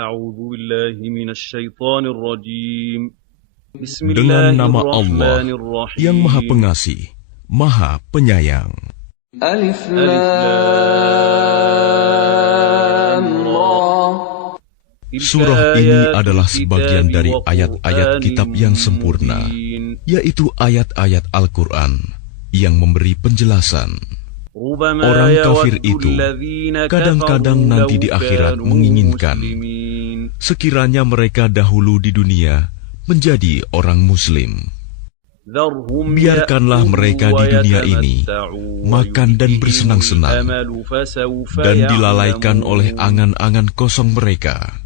A'udzu billahi minasyaitonir rajim. Dengan nama Allah yang Maha Pengasih, Maha Penyayang. Alif Lam Ra. Surah ini adalah sebagian dari ayat-ayat kitab yang sempurna, yaitu ayat-ayat Al-Quran yang memberi penjelasan. Orang kafir itu kadang-kadang nanti di akhirat menginginkan sekiranya mereka dahulu di dunia menjadi orang Muslim. Biarkanlah mereka di dunia ini makan dan bersenang-senang dan dilalaikan oleh angan-angan kosong mereka.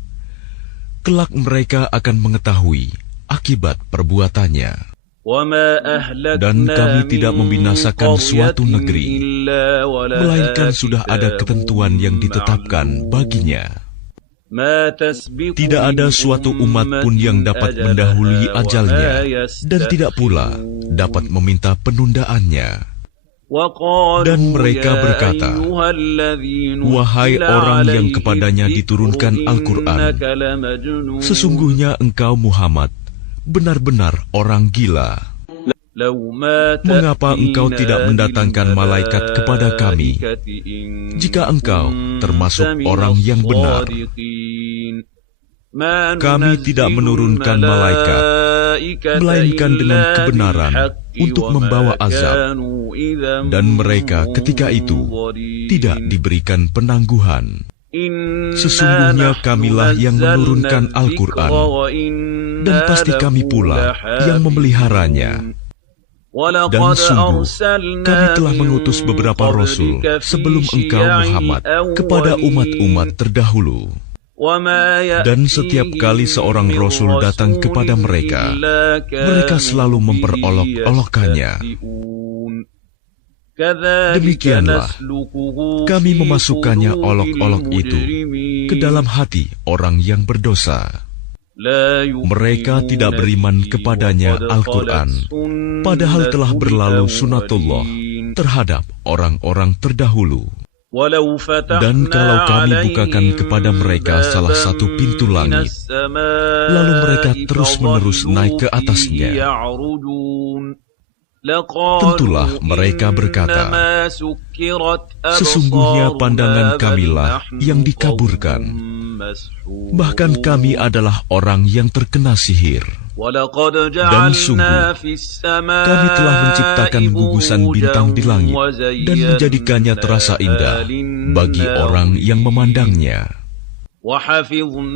Kelak mereka akan mengetahui akibat perbuatannya. Dan kami tidak membinasakan suatu negeri, melainkan sudah ada ketentuan yang ditetapkan baginya. Tidak ada suatu umat pun yang dapat mendahului ajalnya, dan tidak pula dapat meminta penundaannya. Dan mereka berkata, "Wahai orang yang kepadanya diturunkan Al-Quran, sesungguhnya engkau Muhammad benar-benar orang gila. Mengapa engkau tidak mendatangkan malaikat kepada kami, jika engkau termasuk orang yang benar? Kami tidak menurunkan malaikat, melainkan dengan kebenaran untuk membawa azab, dan mereka ketika itu tidak diberikan penangguhan. Sesungguhnya kamilah yang menurunkan Al-Quran, dan pasti kami pula yang memeliharanya. Dan sungguh, kami telah mengutus beberapa rasul sebelum engkau Muhammad kepada umat-umat terdahulu. Dan setiap kali seorang rasul datang kepada mereka, mereka selalu memperolok-olokkannya. Demikianlah kami memasukkannya olok-olok itu ke dalam hati orang yang berdosa. Mereka tidak beriman kepadanya Al-Quran, padahal telah berlalu sunatullah terhadap orang-orang terdahulu. Dan kalau kami bukakan kepada mereka salah satu pintu langit, lalu mereka terus-menerus naik ke atasnya, tentulah mereka berkata, "Sesungguhnya pandangan kamilah yang dikaburkan. Bahkan kami adalah orang yang terkena sihir. Dan sungguh, kami telah menciptakan gugusan bintang di langit dan menjadikannya terasa indah bagi orang yang memandangnya.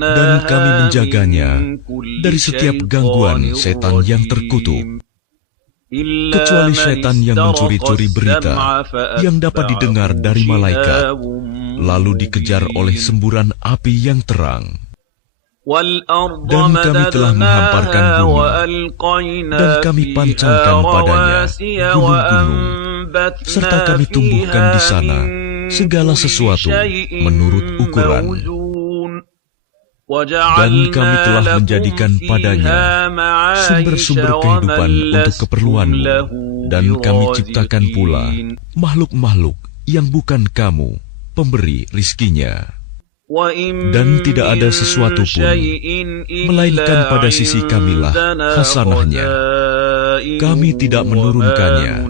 Dan kami menjaganya dari setiap gangguan setan yang terkutuk, kecuali setan yang mencuri-curi berita yang dapat didengar dari malaikat, lalu dikejar oleh semburan api yang terang. Dan kami telah menghamparkan bumi, dan kami pancangkan padanya gunung-gunung, serta kami tumbuhkan di sana segala sesuatu menurut ukuran. Dan kami telah menjadikan padanya sumber-sumber kehidupan untuk keperluanmu, dan kami ciptakan pula makhluk-makhluk yang bukan kamu pemberi rizkinya. Dan tidak ada sesuatu pun, melainkan pada sisi kamilah hasanahnya. Kami tidak menurunkannya,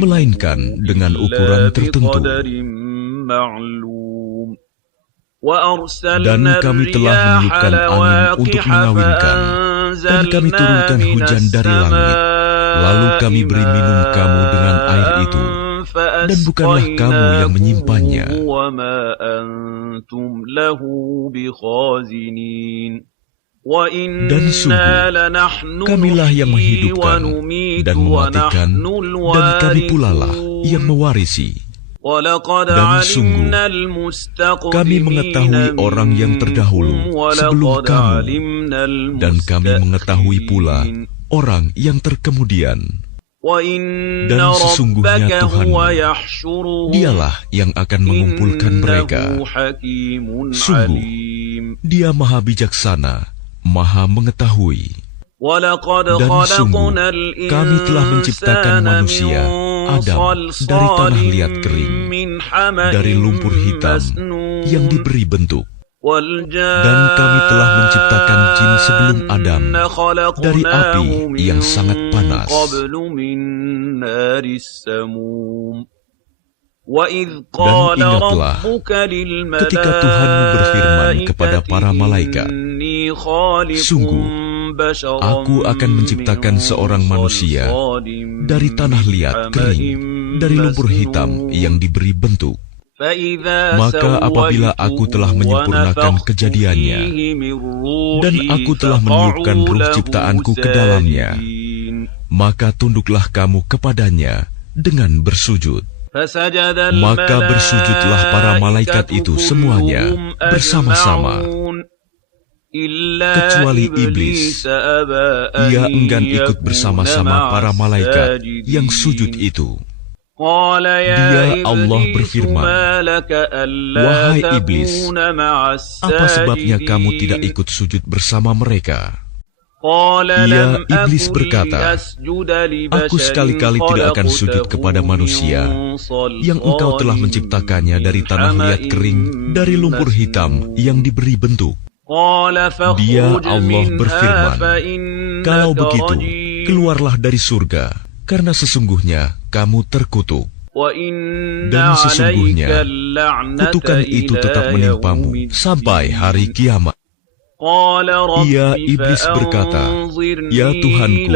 melainkan dengan ukuran tertentu. Dan kami telah meniupkan angin untuk mengawinkan, dan kami turunkan hujan dari langit, lalu kami beri minum kamu dengan air itu, dan bukanlah kamu yang menyimpannya. Dan sungguh, kamilah yang menghidupkan dan mematikan, dan kami pulalah yang mewarisi. Dan sungguh, kami mengetahui orang yang terdahulu sebelum kamu, dan kami mengetahui pula orang yang terkemudian. Dan sesungguhnya Tuhanmu, Dialah yang akan mengumpulkan mereka. Sungguh, Dia Maha Bijaksana, Maha Mengetahui. Dan sungguh, kami telah menciptakan manusia, Adam, dari tanah liat kering, dari lumpur hitam yang diberi bentuk. Dan kami telah menciptakan jin sebelum Adam dari api yang sangat panas. Dan ingatlah ketika Tuhanmu berfirman kepada para malaikat, sungguh, aku akan menciptakan seorang manusia dari tanah liat kering, dari lumpur hitam yang diberi bentuk. Maka apabila aku telah menyempurnakan kejadiannya, dan aku telah meniupkan ruh ciptaanku ke dalamnya, maka tunduklah kamu kepadanya dengan bersujud. Maka bersujudlah para malaikat itu semuanya bersama-sama, kecuali iblis. Ia enggan ikut bersama-sama para malaikat yang sujud itu. Dia, Allah berfirman, wahai iblis, apa sebabnya kamu tidak ikut sujud bersama mereka? Ia, iblis berkata, aku sekali-kali tidak akan sujud kepada manusia yang engkau telah menciptakannya dari tanah liat kering, dari lumpur hitam yang diberi bentuk. Dia, Allah berfirman, kalau begitu, keluarlah dari surga, karena sesungguhnya kamu terkutuk. Dan sesungguhnya kutukan itu tetap menimpamu sampai hari kiamat. Ia, iblis berkata, ya Tuhanku,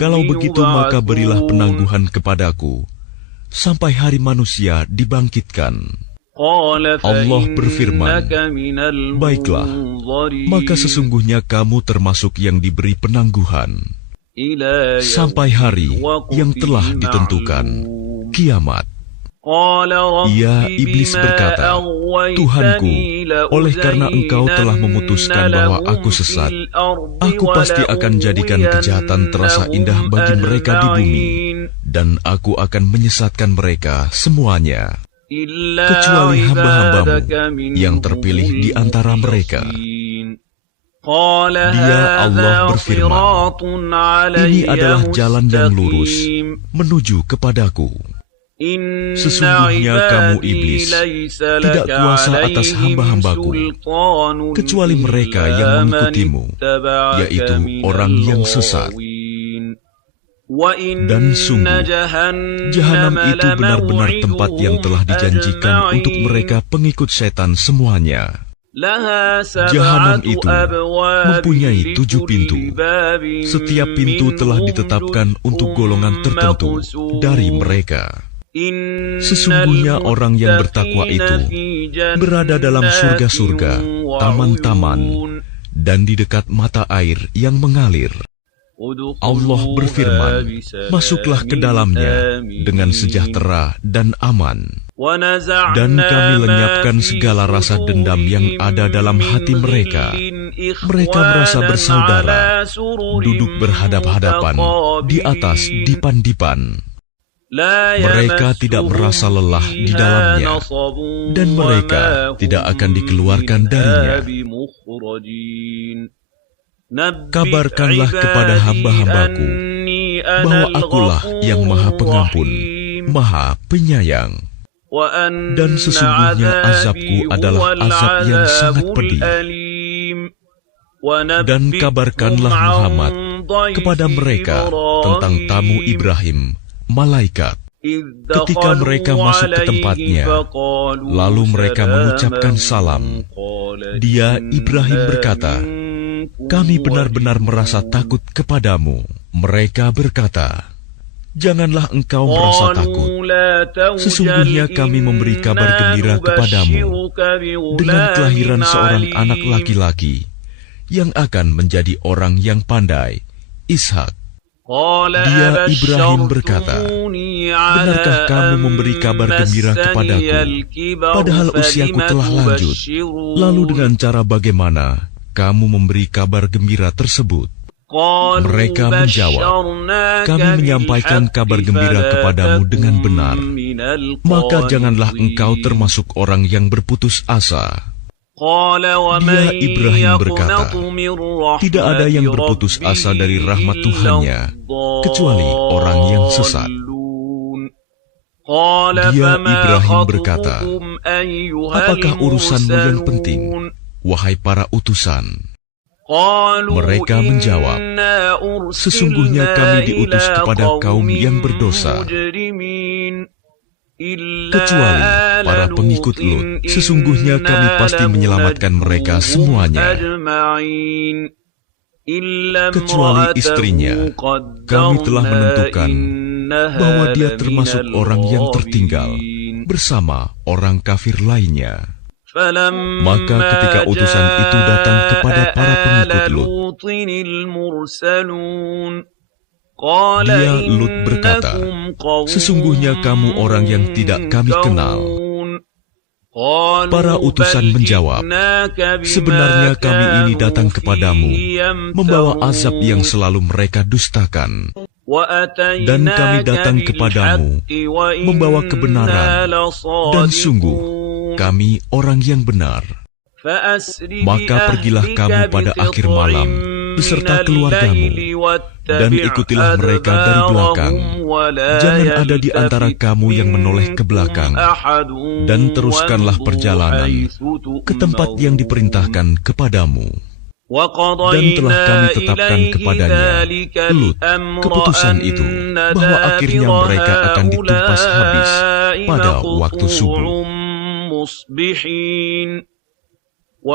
kalau begitu maka berilah penangguhan kepadaku sampai hari manusia dibangkitkan. Allah berfirman, baiklah, maka sesungguhnya kamu termasuk yang diberi penangguhan sampai hari yang telah ditentukan, kiamat. Ia, iblis berkata, Tuhanku, oleh karena engkau telah memutuskan bahwa aku sesat, aku pasti akan jadikan kejahatan terasa indah bagi mereka di bumi, dan aku akan menyesatkan mereka semuanya, kecuali hamba-hambamu yang terpilih di antara mereka. Dia, Allah berfirman, ini adalah jalan yang lurus menuju kepadaku. Sesungguhnya kamu iblis tidak kuasa atas hamba-hambaku, kecuali mereka yang mengikutimu, yaitu orang yang sesat. Dan sungguh, Jahanam itu benar-benar tempat yang telah dijanjikan untuk mereka pengikut setan semuanya. Jahanam itu mempunyai 7 pintu. Setiap pintu telah ditetapkan untuk golongan tertentu dari mereka. Sesungguhnya orang yang bertakwa itu berada dalam surga-surga, taman-taman, dan di dekat mata air yang mengalir. Allah berfirman, masuklah ke dalamnya dengan sejahtera dan aman. Dan kami lenyapkan segala rasa dendam yang ada dalam hati mereka. Mereka merasa bersaudara, duduk berhadap-hadapan di atas dipan-dipan. Mereka tidak merasa lelah di dalamnya, dan mereka tidak akan dikeluarkan darinya. Kabarkanlah kepada hamba-hambaku bahwa akulah yang Maha Pengampun, Maha Penyayang. Dan sesungguhnya azabku adalah azab yang sangat pedih. Dan kabarkanlah Muhammad kepada mereka tentang tamu Ibrahim, malaikat, ketika mereka masuk ke tempatnya, lalu mereka mengucapkan salam. Dia, Ibrahim, berkata, kami benar-benar merasa takut kepadamu. Mereka berkata, janganlah engkau merasa takut. Sesungguhnya kami memberi kabar gembira kepadamu dengan kelahiran seorang anak laki-laki yang akan menjadi orang yang pandai, Ishak. Dia, Ibrahim, berkata, benarkah kamu memberi kabar gembira kepadaku, padahal usiaku telah lanjut? Lalu dengan cara bagaimana kamu memberi kabar gembira tersebut? Mereka menjawab, kami menyampaikan kabar gembira kepadamu dengan benar, maka janganlah engkau termasuk orang yang berputus asa. Dia, Ibrahim, berkata, tidak ada yang berputus asa dari rahmat Tuhannya, kecuali orang yang sesat. Dia Ibrahim berkata, apakah urusanmu yang penting, wahai para utusan? Mereka menjawab, sesungguhnya kami diutus kepada kaum yang berdosa, kecuali para pengikut Lut. Sesungguhnya kami pasti menyelamatkan mereka semuanya. Kecuali istrinya, kami telah menentukan bahwa dia termasuk orang yang tertinggal bersama orang kafir lainnya. Maka ketika utusan itu datang kepada para pengikut Lut, dia Lut berkata, sesungguhnya kamu orang yang tidak kami kenal. Para utusan menjawab, sebenarnya kami ini datang kepadamu membawa azab yang selalu mereka dustakan. Dan kami datang kepadamu membawa kebenaran, dan sungguh kami orang yang benar. Maka pergilah kamu pada akhir malam beserta keluargamu, dan ikutilah mereka dari belakang. Jangan ada di antara kamu yang menoleh ke belakang, dan teruskanlah perjalanan ke tempat yang diperintahkan kepadamu. Dan telah kami tetapkan kepadanya, Lut, keputusan itu, bahwa akhirnya mereka akan ditumpas habis pada waktu subuh.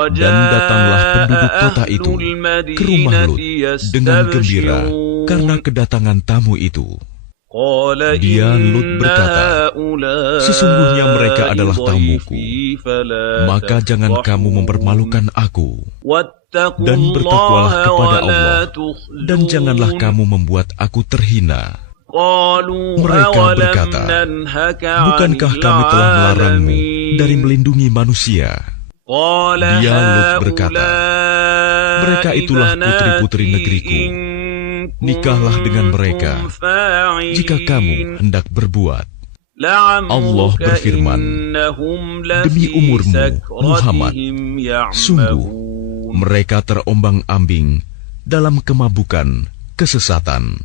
Dan datanglah penduduk kota itu ke rumah Lut dengan gembira karena kedatangan tamu itu. Dia Lut berkata, sesungguhnya mereka adalah tamuku, maka jangan kamu mempermalukan aku. Dan bertakwalah kepada Allah, dan janganlah kamu membuat aku terhina. Mereka berkata, bukankah kami telah melarangmu dari melindungi manusia? Dia Lut berkata, mereka itulah putri-putri negeriku. Nikahlah dengan mereka jika kamu hendak berbuat. Allah berfirman, demi umurmu, Muhammad, sungguh mereka terombang-ambing dalam kemabukan kesesatan.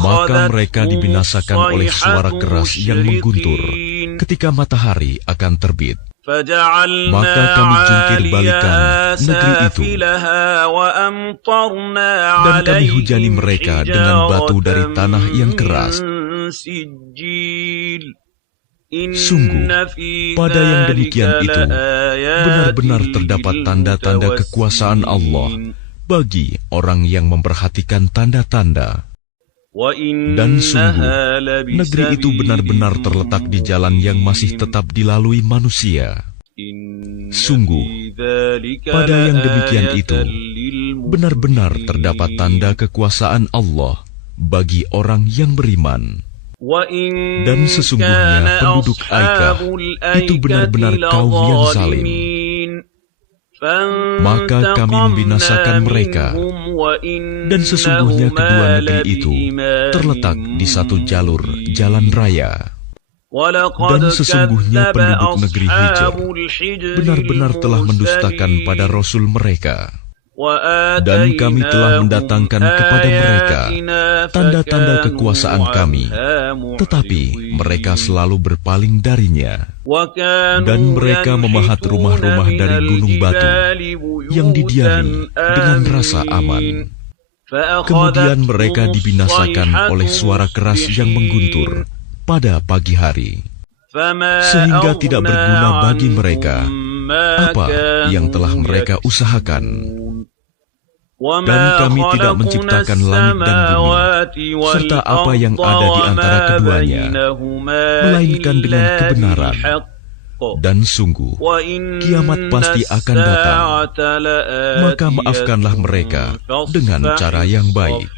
Maka mereka dibinasakan oleh suara keras yang mengguntur ketika matahari akan terbit. Maka kami jungkir balikan negeri itu, dan kami hujani mereka dengan batu dari tanah yang keras. Sungguh, pada yang demikian itu, benar-benar terdapat tanda-tanda kekuasaan Allah bagi orang yang memperhatikan tanda-tanda. Dan sungguh, negeri itu benar-benar terletak di jalan yang masih tetap dilalui manusia. Sungguh, pada yang demikian itu, benar-benar terdapat tanda kekuasaan Allah bagi orang yang beriman. Dan sesungguhnya penduduk Aikah itu benar-benar kaum yang zalim. Maka kami membinasakan mereka. Dan sesungguhnya kedua negeri itu terletak di satu jalur jalan raya. Dan sesungguhnya penduduk negeri Hijr benar-benar telah mendustakan pada Rasul mereka. Dan kami telah mendatangkan kepada mereka tanda-tanda kekuasaan kami, tetapi mereka selalu berpaling darinya. Dan mereka memahat rumah-rumah dari gunung batu yang didiami dengan rasa aman. Kemudian mereka dibinasakan oleh suara keras yang mengguntur pada pagi hari, sehingga tidak berguna bagi mereka apa yang telah mereka usahakan. Dan kami tidak menciptakan langit dan bumi, serta apa yang ada di antara keduanya, melainkan dengan kebenaran. Dan sungguh, kiamat pasti akan datang. Maka maafkanlah mereka dengan cara yang baik.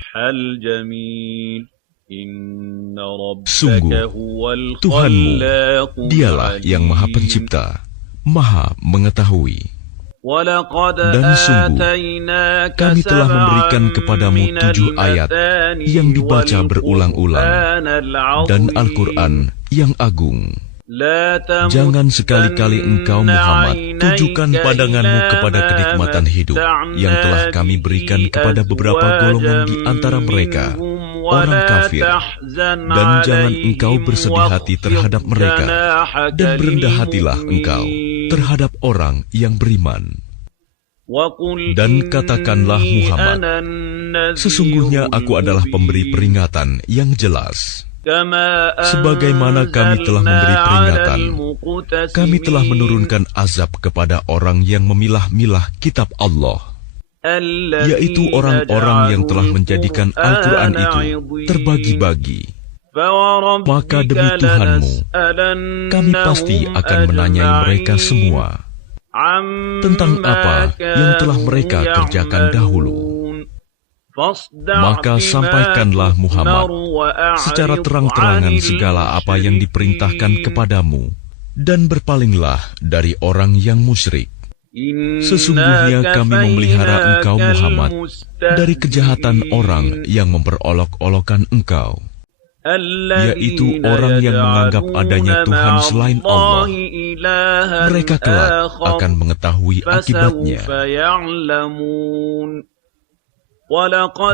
Sungguh, Tuhanmu, dialah yang Maha Pencipta, Maha Mengetahui. Dan sungguh, kami telah memberikan kepadamu 7 ayat yang dibaca berulang-ulang, dan Al-Quran yang agung. Jangan sekali-kali engkau Muhammad tujukan pandanganmu kepada kenikmatan hidup yang telah kami berikan kepada beberapa golongan di antara mereka, orang kafir, dan jangan engkau bersedih hati terhadap mereka, dan berendah hatilah engkau terhadap orang yang beriman. Dan katakanlah Muhammad, sesungguhnya aku adalah pemberi peringatan yang jelas. Sebagaimana kami telah memberi peringatan, kami telah menurunkan azab kepada orang yang memilah-milah kitab Allah, yaitu orang-orang yang telah menjadikan Al-Quran itu terbagi-bagi. Maka demi Tuhanmu, kami pasti akan menanyai mereka semua tentang apa yang telah mereka kerjakan dahulu. Maka sampaikanlah Muhammad secara terang-terangan segala apa yang diperintahkan kepadamu, dan berpalinglah dari orang yang musyrik. Sesungguhnya kami memelihara engkau Muhammad dari kejahatan orang yang memperolok-olokkan engkau, yaitu orang yang menganggap adanya Tuhan selain Allah. Mereka kelak akan mengetahui akibatnya.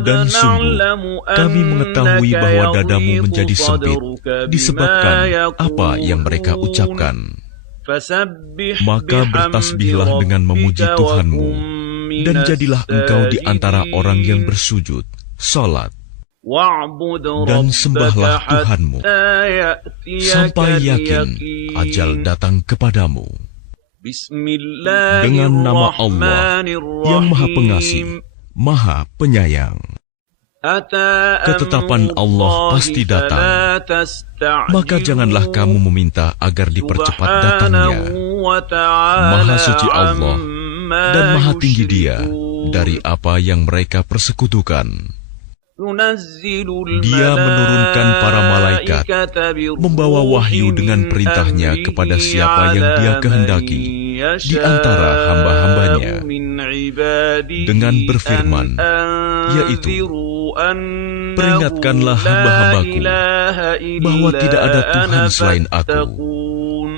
Dan sungguh, kami mengetahui bahwa dadamu menjadi sempit disebabkan apa yang mereka ucapkan. Maka bertasbihlah dengan memuji Tuhanmu, dan jadilah engkau di antara orang yang bersujud, salat, dan sembahlah Tuhanmu sampai yakin ajal datang kepadamu. Dengan nama Allah yang Maha Pengasih, Maha Penyayang. Ketetapan Allah pasti datang, maka janganlah kamu meminta agar dipercepat datangnya. Maha suci Allah dan Maha tinggi Dia dari apa yang mereka persekutukan. Dia menurunkan para malaikat, membawa wahyu dengan perintahnya kepada siapa yang Dia kehendaki di antara hamba-hambanya, dengan berfirman, yaitu, peringatkanlah hamba-hambaku bahwa tidak ada Tuhan selain aku,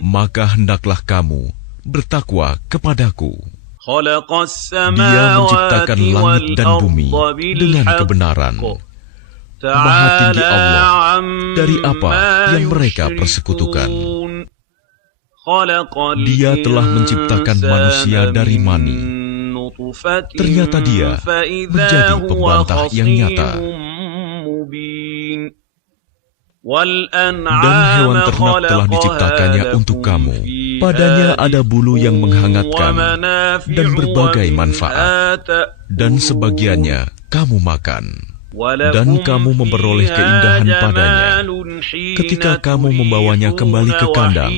maka hendaklah kamu bertakwa kepadaku. Dia menciptakan langit dan bumi dengan kebenaran. Maha tinggi Allah dari apa yang mereka persekutukan. Dia telah menciptakan manusia dari mani. Ternyata dia menjadi pembantah yang nyata. Dan hewan ternak telah diciptakannya untuk kamu. Padanya ada bulu yang menghangatkan dan berbagai manfaat. Dan sebagiannya kamu makan. Dan kamu memperoleh keindahan padanya ketika kamu membawanya kembali ke kandang,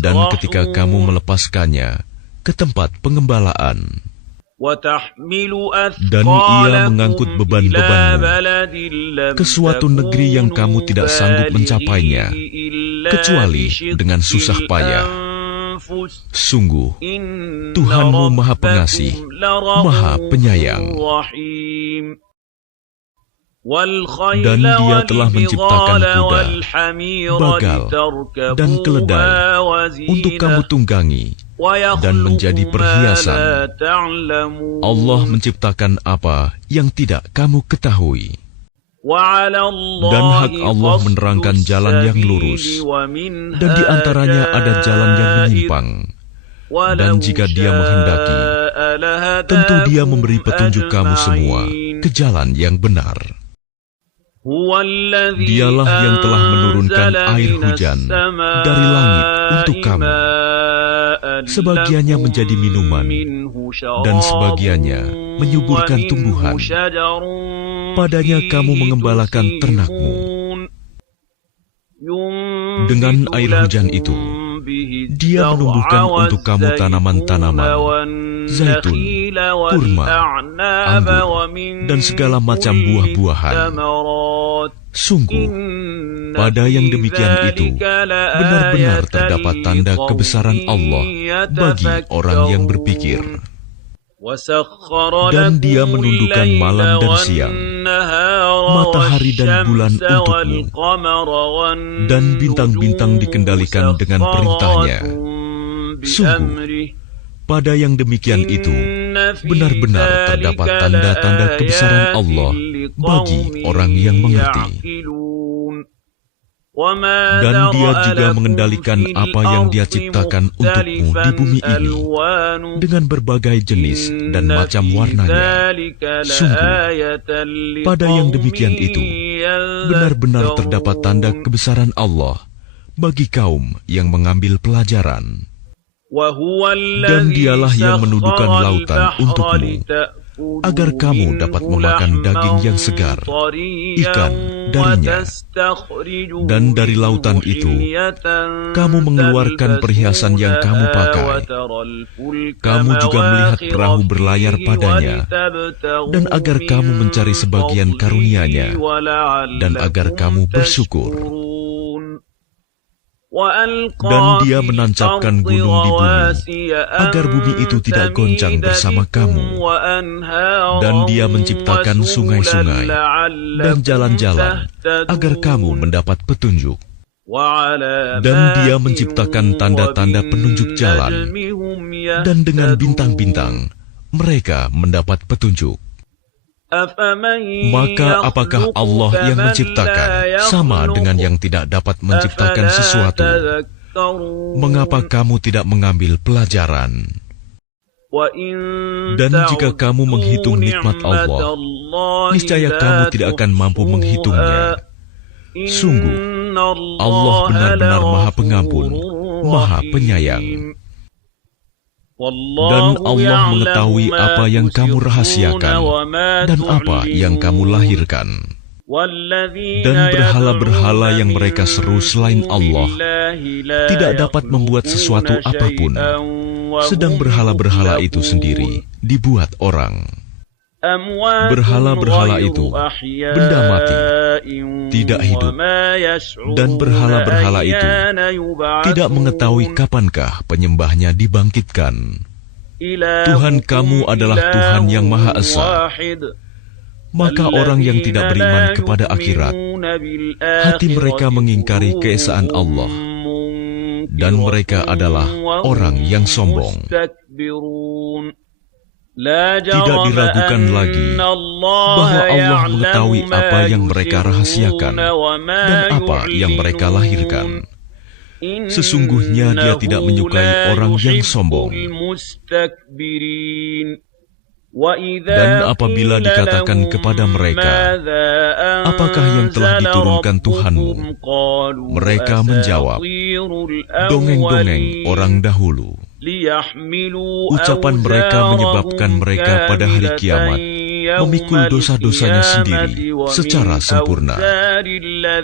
dan ketika kamu melepaskannya ke tempat pengembalaan. Dan ia mengangkut beban-bebanmu ke suatu negeri yang kamu tidak sanggup mencapainya, kecuali dengan susah payah. Sungguh, Tuhanmu Maha Pengasih, Maha Penyayang. Dan Dia telah menciptakan kuda, bagal, dan keledai untuk kamu tunggangi dan menjadi perhiasan. Allah menciptakan apa yang tidak kamu ketahui. Dan hak Allah menerangkan jalan yang lurus, dan di antaranya ada jalan yang menyimpang. Dan jika Dia menghendaki, tentu Dia memberi petunjuk kamu semua ke jalan yang benar. Dialah yang telah menurunkan air hujan dari langit untuk kamu. Sebagiannya menjadi minuman, dan sebagiannya menyuburkan tumbuhan. Padanya kamu mengembalakan ternakmu. Dengan air hujan itu, Dia menumbuhkan untuk kamu tanaman-tanaman, zaitun, kurma, anggur, dan segala macam buah-buahan. Sungguh, pada yang demikian itu, benar-benar terdapat tanda kebesaran Allah bagi orang yang berpikir. Dan Dia menundukkan malam dan siang, matahari dan bulan untukmu, dan bintang-bintang dikendalikan dengan perintahnya. Sungguh, pada yang demikian itu, benar-benar terdapat tanda-tanda kebesaran Allah bagi orang yang mengerti. Dan Dia juga mengendalikan apa yang Dia ciptakan untukmu di bumi ini dengan berbagai jenis dan macam warnanya. Sungguh, pada yang demikian itu, benar-benar terdapat tanda kebesaran Allah bagi kaum yang mengambil pelajaran. Dan Dialah yang menundukkan lautan untukmu, agar kamu dapat memakan daging yang segar, ikan darinya. Dan dari lautan itu, kamu mengeluarkan perhiasan yang kamu pakai. Kamu juga melihat perahu berlayar padanya, dan agar kamu mencari sebagian karunia-Nya, dan agar kamu bersyukur. Dan Dia menancapkan gunung di bumi, agar bumi itu tidak goncang bersama kamu. Dan Dia menciptakan sungai-sungai dan jalan-jalan, agar kamu mendapat petunjuk. Dan Dia menciptakan tanda-tanda penunjuk jalan, dan dengan bintang-bintang, mereka mendapat petunjuk. Maka apakah Allah yang menciptakan sama dengan yang tidak dapat menciptakan sesuatu? Mengapa kamu tidak mengambil pelajaran? Dan jika kamu menghitung nikmat Allah, niscaya kamu tidak akan mampu menghitungnya. Sungguh, Allah benar-benar Maha Pengampun, Maha Penyayang. Dan Allah mengetahui apa yang kamu rahasiakan dan apa yang kamu lahirkan. Dan berhala-berhala yang mereka seru selain Allah tidak dapat membuat sesuatu apapun, sedang berhala-berhala itu sendiri dibuat orang. Berhala-berhala itu benda mati, tidak hidup, dan berhala-berhala itu tidak mengetahui kapankah penyembahnya dibangkitkan. Tuhan kamu adalah Tuhan yang Maha Esa. Maka orang yang tidak beriman kepada akhirat, hati mereka mengingkari keesaan Allah, dan mereka adalah orang yang sombong. Tidak diragukan lagi bahwa Allah mengetahui apa yang mereka rahasiakan dan apa yang mereka lahirkan. Sesungguhnya Dia tidak menyukai orang yang sombong. Dan apabila dikatakan kepada mereka, apakah yang telah diturunkan Tuhanmu? Mereka menjawab, dongeng-dongeng orang dahulu. Ucapan mereka menyebabkan mereka pada hari kiamat memikul dosa-dosanya sendiri secara sempurna.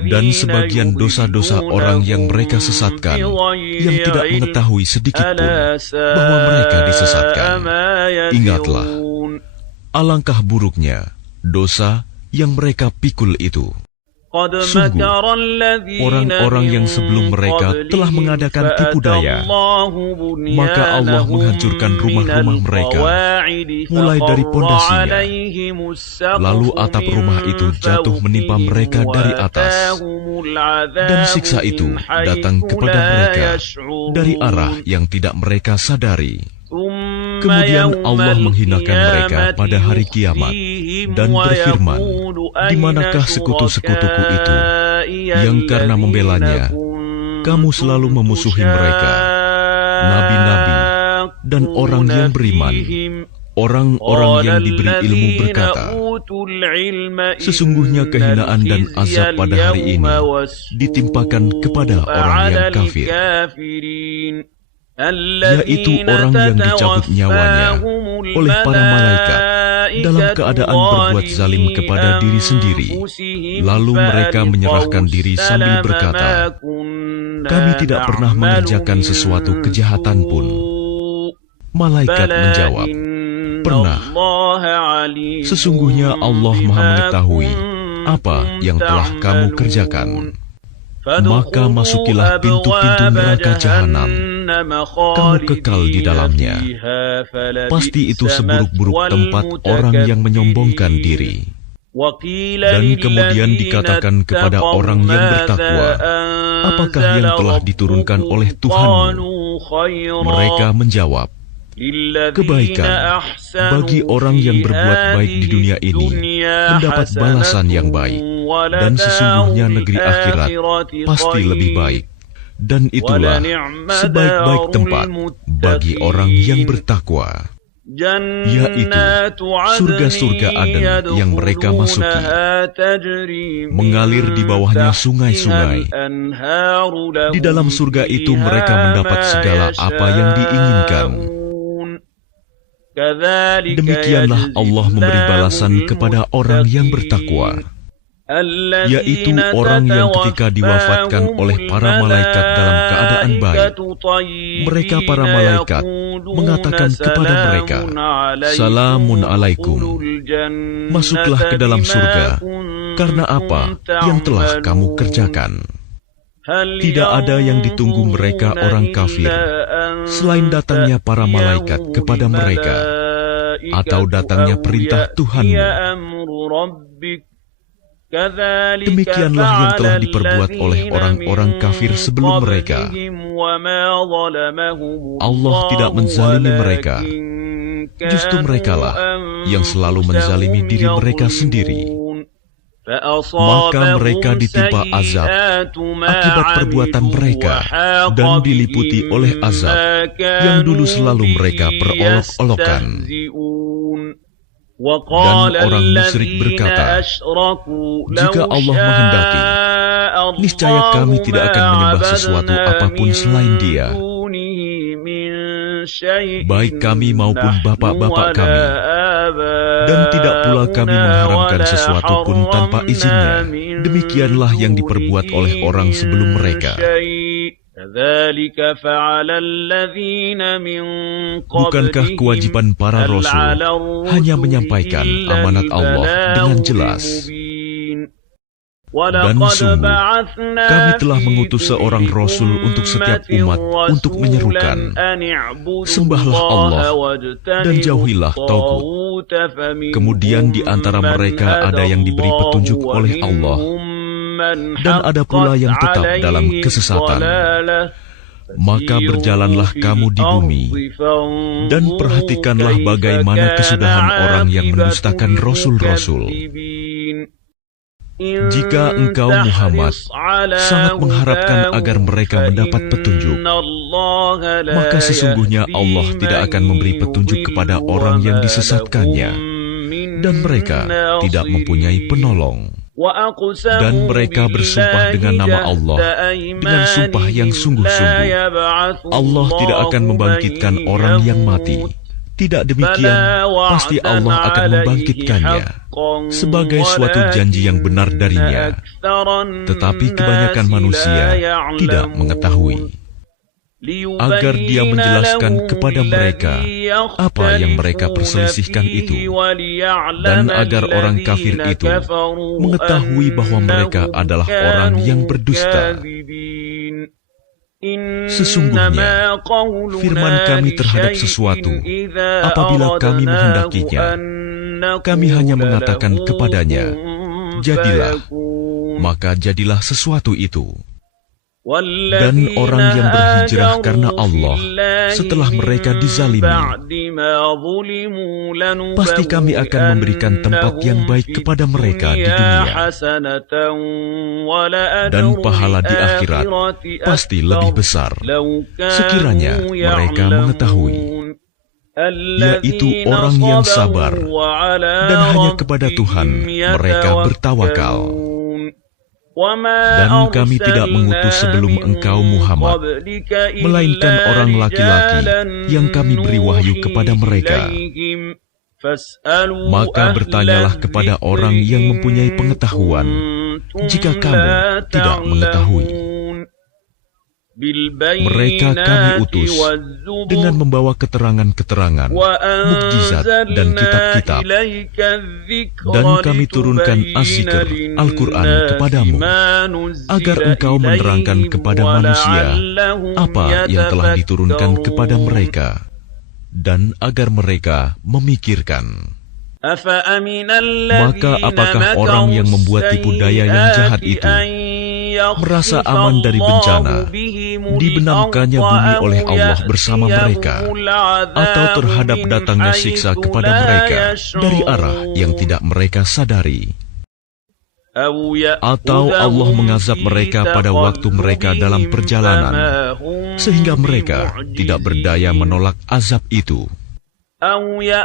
Dan sebagian dosa-dosa orang yang mereka sesatkan, yang tidak mengetahui sedikit pun bahwa mereka disesatkan. Ingatlah, alangkah buruknya dosa yang mereka pikul itu. Sungguh, orang-orang yang sebelum mereka telah mengadakan tipu daya, maka Allah menghancurkan rumah-rumah mereka, mulai dari pondasinya. Lalu atap rumah itu jatuh menimpa mereka dari atas, dan siksa itu datang kepada mereka dari arah yang tidak mereka sadari. Kemudian Allah menghinakan mereka pada hari kiamat dan berfirman, di manakah sekutu-sekutuku itu yang karena membelanya kamu selalu memusuhi mereka, nabi-nabi dan orang yang beriman. Orang-orang yang diberi ilmu berkata, sesungguhnya kehinaan dan azab pada hari ini ditimpakan kepada orang yang kafir, yaitu orang yang dicabut nyawanya oleh para malaikat dalam keadaan berbuat zalim kepada diri sendiri. Lalu mereka menyerahkan diri sambil berkata, kami tidak pernah mengerjakan sesuatu kejahatan pun. Malaikat menjawab, pernah. Sesungguhnya Allah Maha mengetahui apa yang telah kamu kerjakan. Maka masukilah pintu-pintu neraka jahanam, kamu kekal di dalamnya. Pasti itu seburuk-buruk tempat orang yang menyombongkan diri. Dan kemudian dikatakan kepada orang yang bertakwa, apakah yang telah diturunkan oleh Tuhanmu? Mereka menjawab, Kebaikan bagi orang yang berbuat baik di dunia ini mendapat balasan yang baik, dan sesungguhnya negeri akhirat pasti lebih baik. Dan itulah sebaik-baik tempat bagi orang yang bertakwa, yaitu surga-surga Aden yang mereka masuki. Mengalir di bawahnya sungai-sungai. Di dalam surga itu mereka mendapat segala apa yang diinginkan. Demikianlah Allah memberi balasan kepada orang yang bertakwa, yaitu orang yang ketika diwafatkan oleh para malaikat dalam keadaan baik, mereka para malaikat mengatakan kepada mereka, "Salamun alaikum, masuklah ke dalam surga karena apa yang telah kamu kerjakan." Tidak ada yang ditunggu mereka orang kafir selain datangnya para malaikat kepada mereka, atau datangnya perintah Tuhanmu. Demikianlah yang telah diperbuat oleh orang-orang kafir sebelum mereka. Allah tidak menzalimi mereka, justru merekalah yang selalu menzalimi diri mereka sendiri. Maka mereka ditimpa azab akibat perbuatan mereka, dan diliputi oleh azab yang dulu selalu mereka perolok-olokan. Dan orang musyrik berkata, "Jika Allah menghendaki, niscaya kami tidak akan menyembah sesuatu apapun selain Dia, baik kami maupun bapak-bapak kami, dan tidak pula kami mengharamkan sesuatu pun tanpa izinnya." Demikianlah yang diperbuat oleh orang sebelum mereka. Bukankah kewajiban para rasul hanya menyampaikan amanat Allah dengan jelas? Dan sungguh, kami telah mengutus seorang rasul untuk setiap umat untuk menyerukan, "Sembahlah Allah dan jauhilah tagut." Kemudian di antara mereka ada yang diberi petunjuk oleh Allah, dan ada pula yang tetap dalam kesesatan. Maka berjalanlah kamu di bumi, dan perhatikanlah bagaimana kesudahan orang yang mendustakan rasul-rasul. Jika engkau Muhammad sangat mengharapkan agar mereka mendapat petunjuk, maka sesungguhnya Allah tidak akan memberi petunjuk kepada orang yang disesatkannya, dan mereka tidak mempunyai penolong. Dan mereka bersumpah dengan nama Allah dengan sumpah yang sungguh-sungguh, Allah tidak akan membangkitkan orang yang mati. Tidak demikian, pasti Allah akan membangkitkannya sebagai suatu janji yang benar darinya. Tetapi kebanyakan manusia tidak mengetahui. Agar Dia menjelaskan kepada mereka apa yang mereka perselisihkan itu, dan agar orang kafir itu mengetahui bahwa mereka adalah orang yang berdusta. Sesungguhnya, firman kami terhadap sesuatu, apabila kami menghendakinya, kami hanya mengatakan kepadanya, "Jadilah," maka jadilah sesuatu itu. Dan orang yang berhijrah karena Allah setelah mereka dizalimi, pasti kami akan memberikan tempat yang baik kepada mereka di dunia, dan pahala di akhirat pasti lebih besar sekiranya mereka mengetahui, yaitu orang yang sabar dan hanya kepada Tuhan mereka bertawakal. Dan kami tidak mengutus sebelum engkau Muhammad, melainkan orang laki-laki yang kami beri wahyu kepada mereka. Maka bertanyalah kepada orang yang mempunyai pengetahuan, jika kamu tidak mengetahui. Mereka kami utus dengan membawa keterangan-keterangan, mukjizat dan kitab-kitab, dan kami turunkan Az-Zikr, Al-Quran kepadamu, agar engkau menerangkan kepada manusia apa yang telah diturunkan kepada mereka, dan agar mereka memikirkan. Maka apakah orang yang membuat tipu daya yang jahat itu merasa aman dari bencana, dibenamkannya bumi oleh Allah bersama mereka, atau terhadap datangnya siksa kepada mereka dari arah yang tidak mereka sadari. Atau Allah mengazab mereka pada waktu mereka dalam perjalanan, sehingga mereka tidak berdaya menolak azab itu.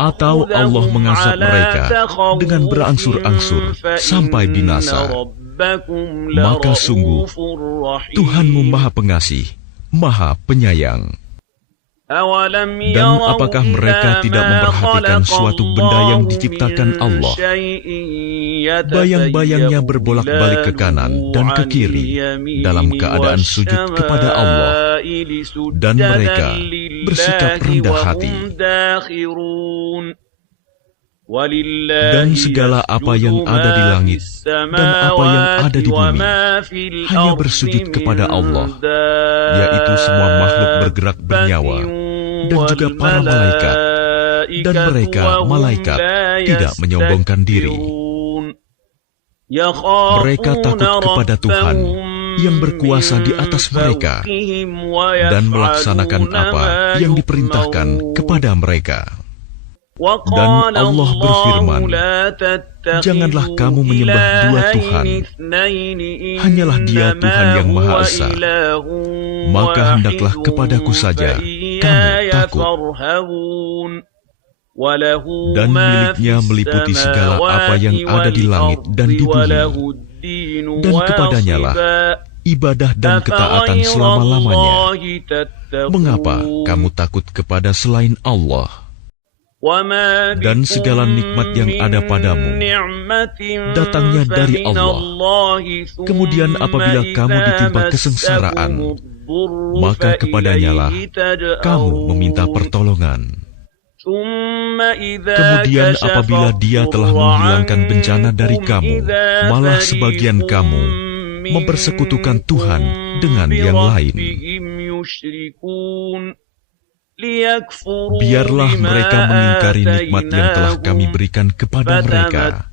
Atau Allah mengazab mereka dengan berangsur-angsur sampai binasa. Maka sungguh, Tuhanmu Maha Pengasih, Maha Penyayang. Dan apakah mereka tidak memperhatikan suatu benda yang diciptakan Allah? Bayang-bayangnya berbolak-balik ke kanan dan ke kiri dalam keadaan sujud kepada Allah, dan mereka bersikap rendah hati. Dan segala apa yang ada di langit dan apa yang ada di bumi hanya bersujud kepada Allah, yaitu semua makhluk bergerak bernyawa dan juga para malaikat, dan mereka malaikat tidak menyombongkan diri. Mereka takut kepada Tuhan yang berkuasa di atas mereka dan melaksanakan apa yang diperintahkan kepada mereka. Dan Allah berfirman, janganlah kamu menyembah dua Tuhan, hanyalah Dia Tuhan yang Maha Esa. Maka hendaklah kepadaku saja kamu takut. Dan miliknya meliputi segala apa yang ada di langit dan di bumi, dan kepadanya lah ibadah dan ketaatan selama-lamanya. Mengapa kamu takut kepada selain Allah? Dan segala nikmat yang ada padamu datangnya dari Allah. Kemudian apabila kamu ditimpa kesengsaraan, maka kepadanya lah kamu meminta pertolongan. Kemudian apabila Dia telah menghilangkan bencana dari kamu, malah sebagian kamu mempersekutukan Tuhan dengan yang lain. Biarlah mereka mengingkari nikmat yang telah kami berikan kepada mereka.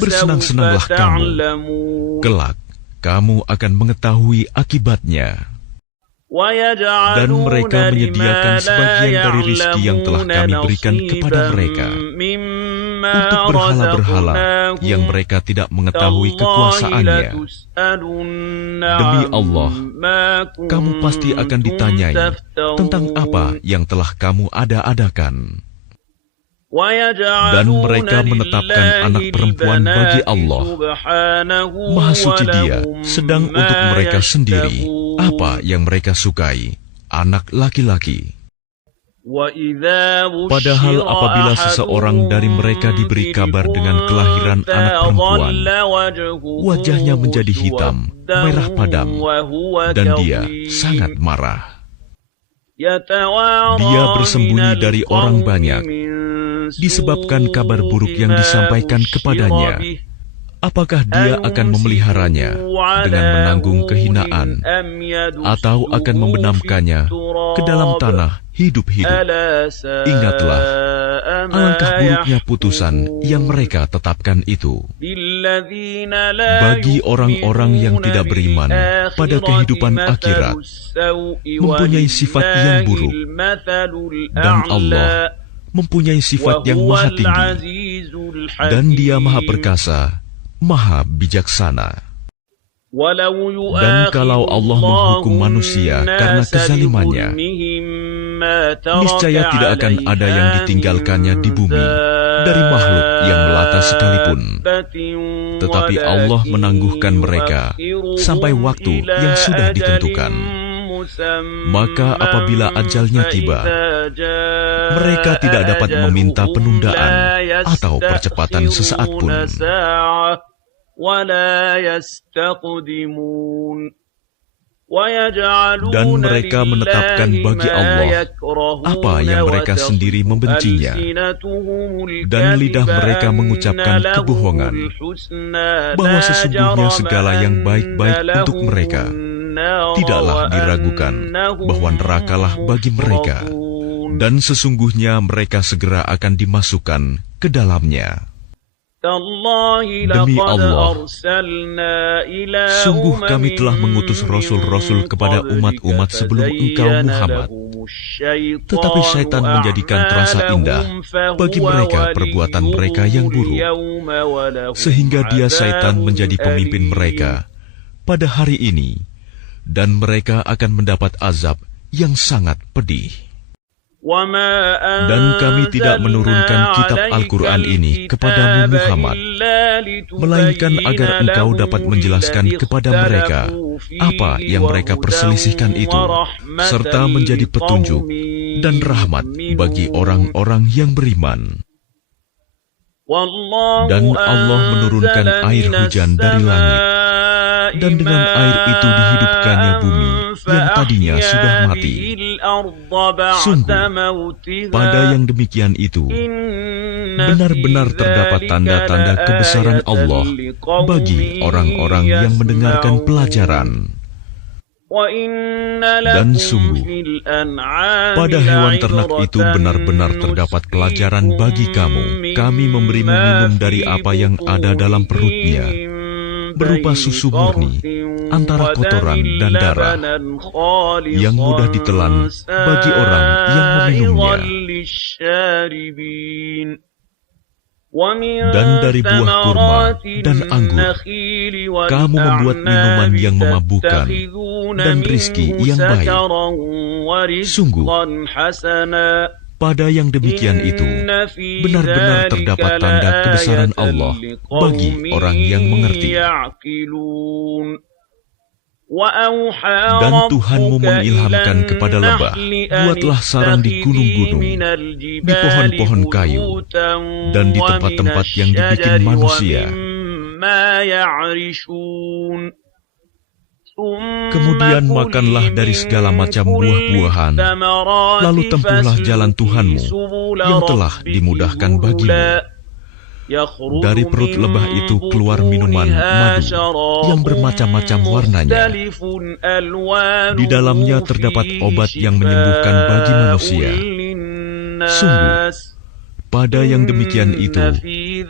Bersenang-senanglah kamu, kelak kamu akan mengetahui akibatnya. Dan mereka menyediakan sebagian dari rizki yang telah kami berikan kepada mereka untuk berhala-berhala yang mereka tidak mengetahui kekuasaannya. Demi Allah, kamu pasti akan ditanyai tentang apa yang telah kamu ada-adakan. Dan mereka menetapkan anak perempuan bagi Allah. Maha suci Dia, sedang untuk mereka sendiri apa yang mereka sukai, anak laki-laki. Padahal apabila seseorang dari mereka diberi kabar dengan kelahiran anak perempuan, wajahnya menjadi hitam, merah padam, dan dia sangat marah. Dia bersembunyi dari orang banyak disebabkan kabar buruk yang disampaikan kepadanya. Apakah dia akan memeliharanya dengan menanggung kehinaan, atau akan membenamkannya ke dalam tanah hidup-hidup? Ingatlah, alangkah buruknya putusan yang mereka tetapkan itu. Bagi orang-orang yang tidak beriman pada kehidupan akhirat, mempunyai sifat yang buruk, dan Allah mempunyai sifat yang maha tinggi, dan Dia maha perkasa, maha bijaksana. Dan kalau Allah menghukum manusia karena kezalimannya, niscaya tidak akan ada yang ditinggalkannya di bumi dari makhluk yang melata sekalipun. Tetapi Allah menangguhkan mereka sampai waktu yang sudah ditentukan. Maka apabila ajalnya tiba, mereka tidak dapat meminta penundaan atau percepatan sesaat pun. Dan mereka menetapkan bagi Allah apa yang mereka sendiri membencinya, dan lidah mereka mengucapkan kebohongan, bahwa sesungguhnya segala yang baik-baik untuk mereka tidaklah diragukan bahwa nerakalah bagi mereka, dan sesungguhnya mereka segera akan dimasukkan ke dalamnya. Demi Allah, sungguh kami telah mengutus rasul-rasul kepada umat-umat sebelum engkau Muhammad. Tetapi syaitan menjadikan terasa indah bagi mereka perbuatan mereka yang buruk, sehingga dia syaitan menjadi pemimpin mereka pada hari ini, dan mereka akan mendapat azab yang sangat pedih. Dan kami tidak menurunkan kitab Al-Quran ini kepadamu Muhammad, melainkan agar engkau dapat menjelaskan kepada mereka apa yang mereka perselisihkan itu, serta menjadi petunjuk dan rahmat bagi orang-orang yang beriman. Dan Allah menurunkan air hujan dari langit, dan dengan air itu dihidupkannya bumi yang tadinya sudah mati. Sungguh, pada yang demikian itu, benar-benar terdapat tanda-tanda kebesaran Allah bagi orang-orang yang mendengarkan pelajaran. Dan sungguh, pada hewan ternak itu benar-benar terdapat pelajaran bagi kamu. Kami memberimu minum dari apa yang ada dalam perutnya, berupa susu murni antara kotoran dan darah yang mudah ditelan bagi orang yang meminumnya. Dan dari buah kurma dan anggur, kamu membuat minuman yang memabukkan dan rizki yang baik. Sungguh, pada yang demikian itu, benar-benar terdapat tanda kebesaran Allah bagi orang yang mengerti. Dan Tuhanmu mengilhamkan kepada lebah, buatlah sarang di gunung-gunung, di pohon-pohon kayu, dan di tempat-tempat yang dibikin manusia. Kemudian makanlah dari segala macam buah-buahan, lalu tempuhlah jalan Tuhanmu yang telah dimudahkan bagimu. Dari perut lebah itu keluar minuman madu yang bermacam-macam warnanya. Di dalamnya terdapat obat yang menyembuhkan bagi manusia. Sungguh, pada yang demikian itu,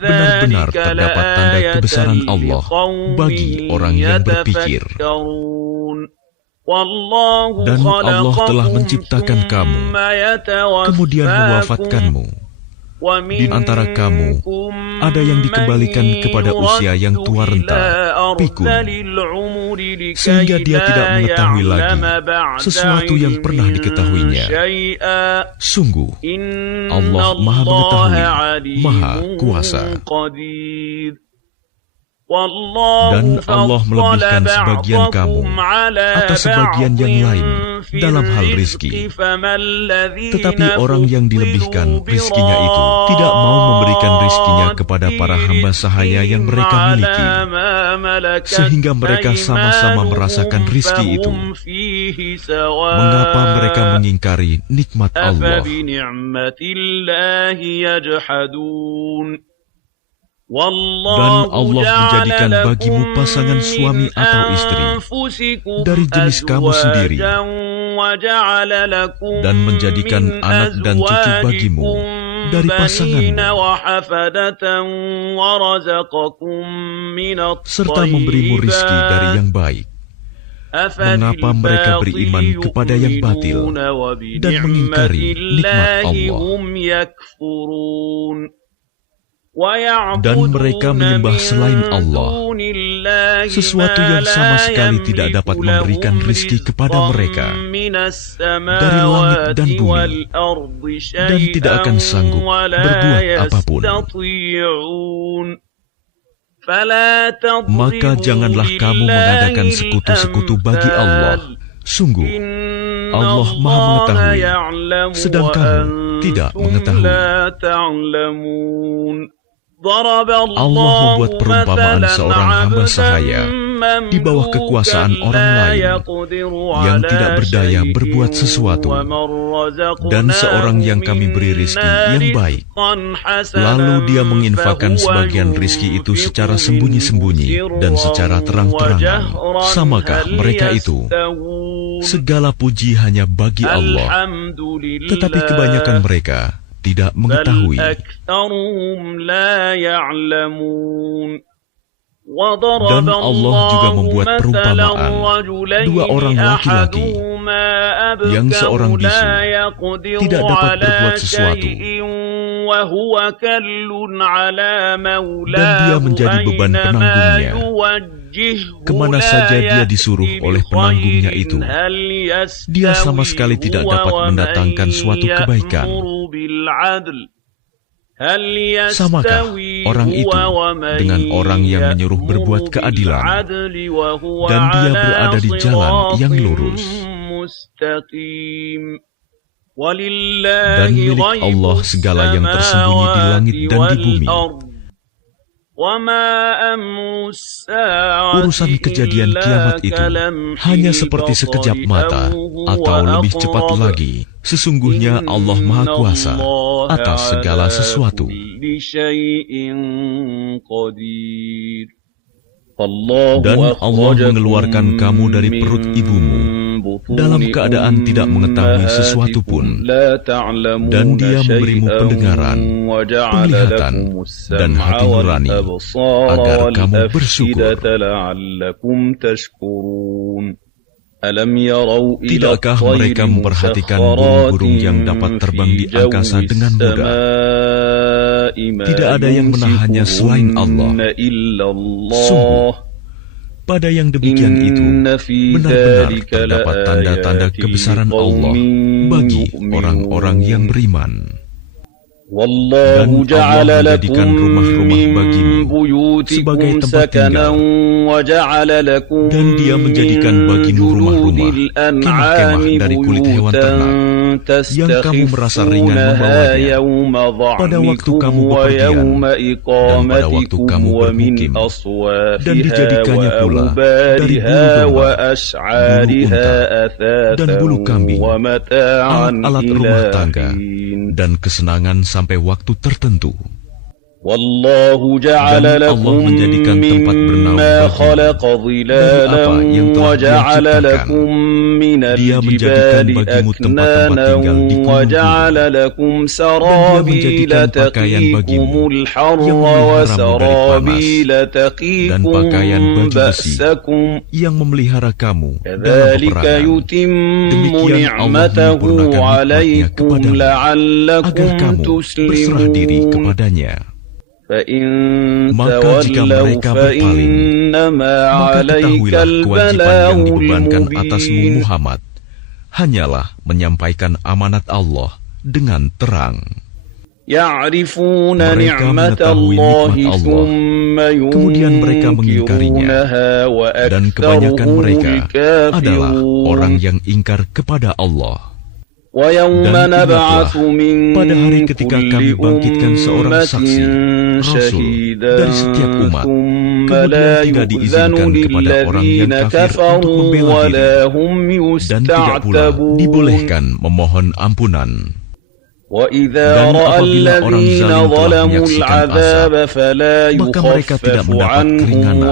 benar-benar terdapat tanda kebesaran Allah bagi orang yang berpikir. Dan Allah telah menciptakan kamu, kemudian mewafatkanmu. Di antara kamu, ada yang dikembalikan kepada usia yang tua renta, pikun, sehingga dia tidak mengetahui lagi sesuatu yang pernah diketahuinya. Sungguh, Allah Maha Mengetahui, Maha Kuasa. Dan Allah melebihkan sebagian kamu atas sebagian yang lain dalam hal rizki. Tetapi orang yang dilebihkan rizkinya itu tidak mau memberikan rizkinya kepada para hamba sahaya yang mereka miliki, sehingga mereka sama-sama merasakan rizki itu. Mengapa mereka mengingkari nikmat Allah? Dan Allah menjadikan bagimu pasangan suami atau istri dari jenis kamu sendiri, dan menjadikan anak dan cucu bagimu dari pasanganmu, serta memberimu rizki dari yang baik. Mengapa mereka beriman kepada yang batil dan mengingkari nikmat Allah? Dan mereka menyembah selain Allah, sesuatu yang sama sekali tidak dapat memberikan rizki kepada mereka dari langit dan bumi, dan tidak akan sanggup berbuat apapun. Maka janganlah kamu mengadakan sekutu-sekutu bagi Allah. Sungguh, Allah Maha Mengetahui, sedang kamu tidak mengetahui. Allah membuat perumpamaan seorang hamba sahaya di bawah kekuasaan orang lain yang tidak berdaya berbuat sesuatu, dan seorang yang kami beri rizki yang baik, lalu dia menginfakkan sebagian rizki itu secara sembunyi-sembunyi dan secara terang-terangan. Samakah mereka itu? Segala puji hanya bagi Allah, tetapi kebanyakan mereka tidak mengetahui. Dan Allah juga membuat perumpamaan dua orang laki-laki yang seorang bisu tidak dapat berbuat sesuatu dan dia menjadi beban penanggungnya. Kemana saja dia disuruh oleh penanggungnya itu, dia sama sekali tidak dapat mendatangkan suatu kebaikan. Samakah orang itu dengan orang yang menyuruh berbuat keadilan dan dia berada di jalan yang lurus? Dan milik Allah segala yang tersembunyi di langit dan di bumi. Urusan kejadian kiamat itu hanya seperti sekejap mata atau lebih cepat lagi. Sesungguhnya Allah Maha Kuasa atas segala sesuatu. Dan Allah mengeluarkan kamu dari perut ibumu dalam keadaan tidak mengetahui sesuatu pun, dan Dia memberimu pendengaran, penglihatan, dan hati nurani agar kamu bersyukur. Tidakkah mereka memperhatikan burung-burung yang dapat terbang di angkasa dengan mudah? Tidak ada yang menahannya selain Allah. Sungguh, pada yang demikian itu, benar-benar terdapat tanda-tanda kebesaran Allah bagi orang-orang yang beriman. Dan Allah menjadikan rumah-rumah bagimu sebagai tempat tinggal, dan Dia menjadikan bagimu rumah-rumah, kemah-kemah dari kulit hewan ternak, yang kamu merasa ringan membawanya pada waktu kamu bepergian dan pada waktu kamu bermukim, dan dijadikannya pula dari bulu domba, bulu unta, dan bulu kambing, alat-alat rumah tangga, dan kesenangan sampai waktu tertentu. Dan Allah menjadikan tempat bernaung bagimu dari apa yang telah Dia ciptakan. Dia menjadikan bagimu tempat-tempat tinggal di gunung-gunung, dan Dia menjadikan pakaian bagimu yang memeliharamu dari panas, dan pakaian baju besi yang memelihara kamu dalam peperangan. Demikian Allah menyempurnakan nikmat-Nya kepadamu agar kamu berserah diri kepadanya. Maka jika mereka berpaling, maka ketahuilah kewajiban yang dibebankan atasmu Muhammad hanyalah menyampaikan amanat Allah dengan terang. Mereka mengetahui nikmat Allah, kemudian mereka mengingkarinya, dan kebanyakan mereka adalah orang yang ingkar kepada Allah. Dan ingatlah pada hari ketika kami bangkitkan seorang saksi, Rasul, dari setiap umat, kemudian tidak diizinkan kepada orang yang kafir untuk membela diri, dan tidak pula dibolehkan memohon ampunan. Dan apabila orang zalim telah menyaksikan azab, maka mereka tidak mendapat keringanan,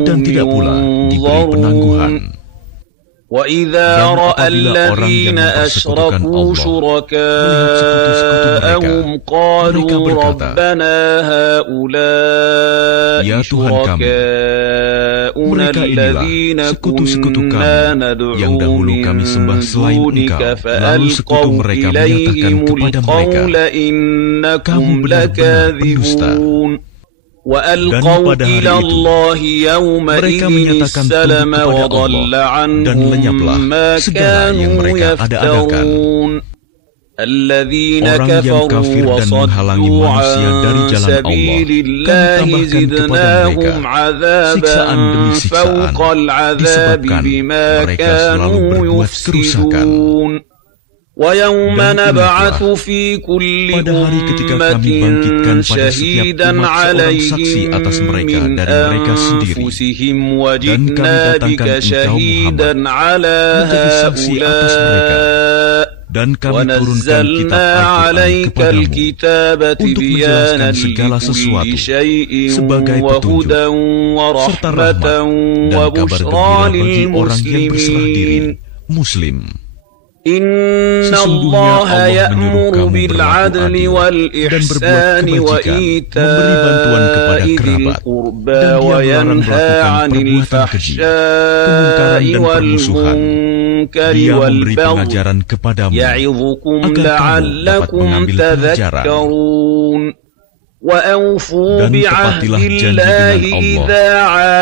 dan tidak pula diberi penangguhan. Dan apabila orang yang mempersekutukan Allah melihat sekutu-sekutu mereka berkata, "Ya Tuhan kami, mereka inilah sekutu-sekutu kami yang dahulu kami sembah selain Engkau." Lalu sekutu mereka menyatakan kepada mereka, "Kamu benar-benar pendusta." Dan pada hari itu, mereka menyatakan tunduk kepada Allah, dan lenyaplah segala yang mereka ada-adakan. Orang yang kafir dan menghalangi manusia dari jalan Allah, kami tambahkan kepada mereka siksaan demi siksaan, disebabkan mereka selalu berbuat kerusakan. Dan ingatlah, pada hari ketika kami bangkitkan pada setiap umat seorang saksi atas mereka dari mereka sendiri, dan kami datangkan Engkau Muhammad menjadi saksi atas mereka, dan kami turunkan kitab Al-Quran kepadamu untuk menjelaskan segala sesuatu sebagai petunjuk, serta rahmat dan kabar gembira bagi orang yang berserah diri, Muslim. Sesungguhnya Allah menyuruh kamu berlaku adil dan berbuat kebajikan, memberi bantuan kepada kerabat, dan Dia melarang melakukan perbuatan keji, kemungkaran dan permusuhan. Dia memberi pengajaran kepadamu agar kamu dapat mengambil pelajaran. Dan tepatilah janji dengan Allah